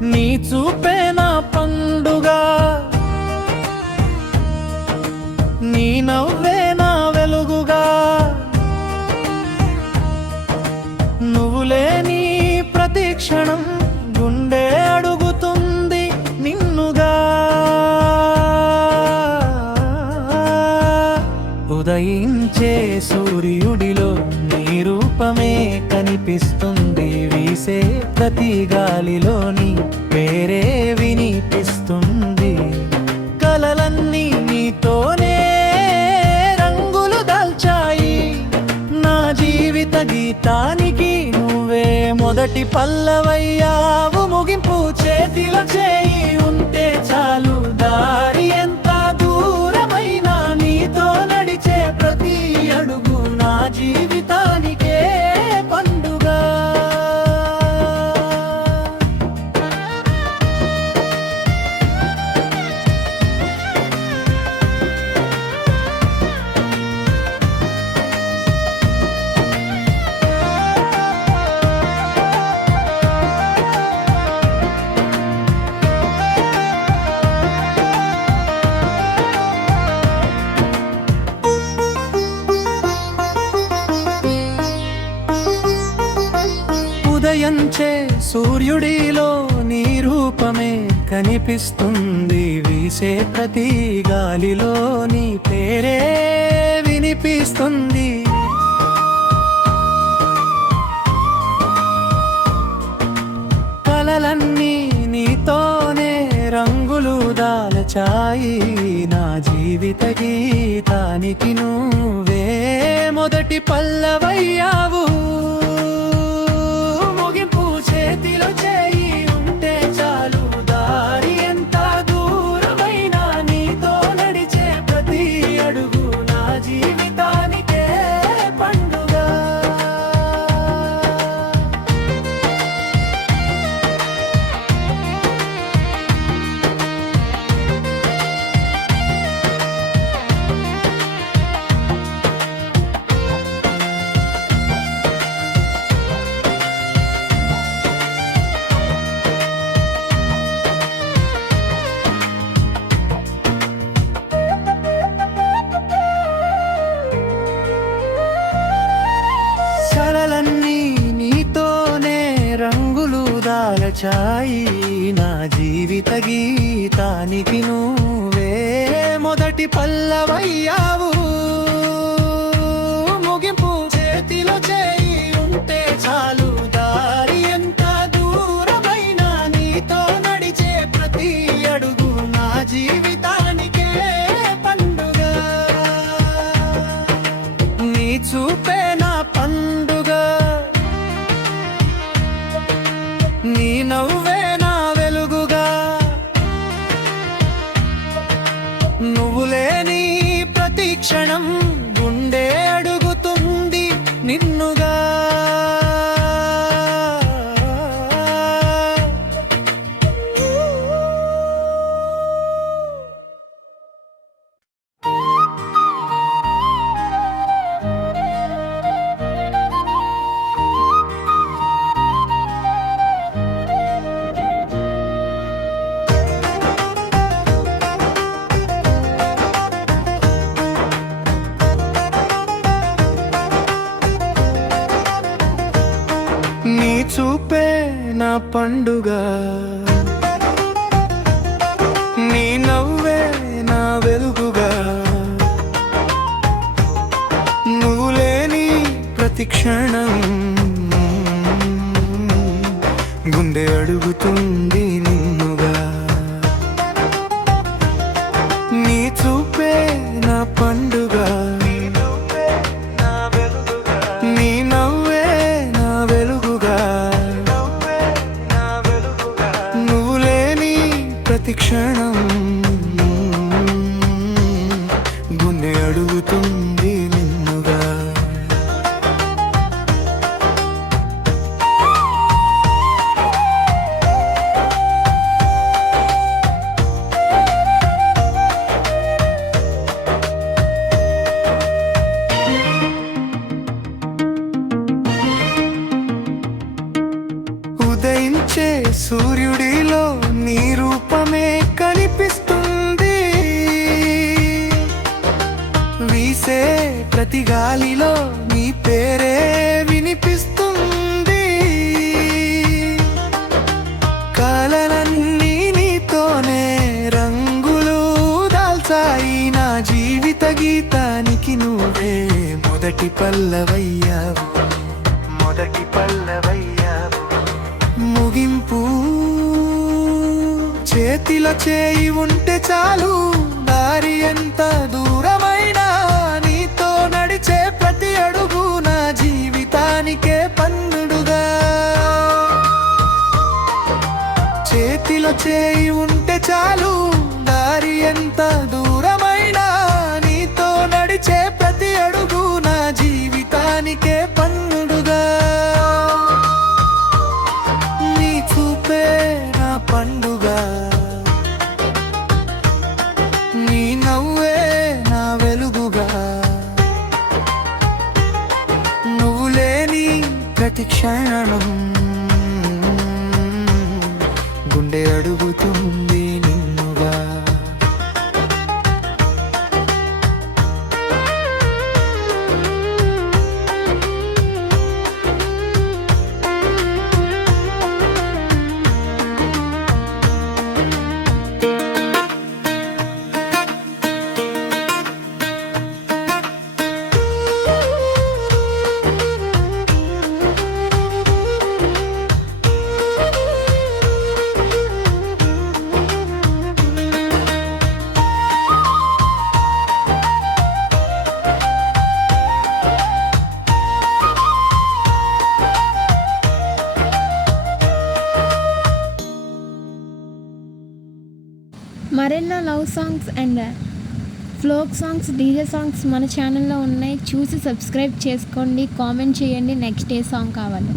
నీ చూపే నా పండుగ, నీ నవ్వే నా వెలుగుగా, నువ్వు లేని ప్రతి క్షణం గుండె అడుగుతుంది నిన్నుగా. ఉదయించే సూర్యుడిలో నీ రూపమే కనిపిస్తుంది, వీసే ప్రతి గాలిలోని పేరే వినిపిస్తుంది. కలలన్నీ నీతోనే రంగులు దాల్చాయి, నా జీవిత గీతానికి నువ్వే మొదటి పల్లవయ్యావు. ముగింపు చేతిలో చేయి ఉంటే చాలు, దారి ఎంత దూరమైనా నీతో నడిచే ప్రతి అడుగు నా జీవితానికే పండుగ. ఉదయించే సూర్యుడిలో నీ రూపమే కనిపిస్తుంది, వీసే ప్రతి గాలిలో నీ పేరే వినిపిస్తుంది. కలలన్నీ నీతోనే రంగులు దాల్చాయి, నా జీవిత గీతానికి నువ్వే మొదటి పల్లవయ్యావు. చేతిలో చేయి ఉంటే చాలు, దారి ఎంత దూరమైనా నీతో నడిచే ప్రతి అడుగు నా జీవితానికే పండుగ. దాల్చాయి, నా జీవిత గీతానికి నువ్వే మొదటి పల్లవయ్యావు. ముగింపు చేతిలో చేయి ఉంటే చాలు, దారి ఎంత దూరమైనా నీతో నడిచే ప్రతి అడుగు నా జీవితానికే పండుగ. నీ చూపే నా పండుగ, నీ నవ్వే నా వెలుగుగా, నువ్వు లేని ప్రతి క్షణం గుండె అడుగుతుంది నిన్నుగా. నీ చూపే నా పండుగ, నీ నవ్వే నా వెలుగుగా, నువ్వు లేని ప్రతి క్షణం గుండె అడుగుతుంది నిన్నుగా. నీ చూపే నా పండుగ, నీ నవ్వే నా వెలుగుగా, నువ్వు లేని ప్రతి క్షణం గుండె అడుగుతుంది నిన్నుగా. ఉదయించే సూర్యుడిలో నీ రూపమే కనిపిస్తుంది. వీసే ప్రతి గాలిలో నీ పేరే వినిపిస్తుంది. కాలలన్నీ నీతోనే రంగులు దాల్చాయి. నా జీవిత గీతానికి నువ్వే మొదటి పల్లవయ్యావు, మొదటి పల్లవయ్యావు. ముగింపు చేతిలో చేయి ఉంటే చాలు, దారి ఎంత దూరమైనా నీతో నడిచే ప్రతి అడుగు నా జీవితానికే పన్నుడుగా. చేతిలో చేయి ఉంటే చాలు, దారి ఎంత దూరమైనా నీతో నడిచే ప్రతి అడుగు నా జీవితానికే పన్నుడుగా. నీ చూపే నా పండుగ, నీ నవ్వే నా వెలుగుగా. నువ్వు లేని ప్రతి క్షణం గుండె అడుగుతుంది నిన్నుగా. మరెన్నో love songs and folk songs, DJ songs మన ఛానల్లో ఉన్నాయి. చూసి సబ్స్క్రైబ్ చేసుకోండి, కామెంట్ చేయండి నెక్స్ట్ ఏ సాంగ్ కావాలో.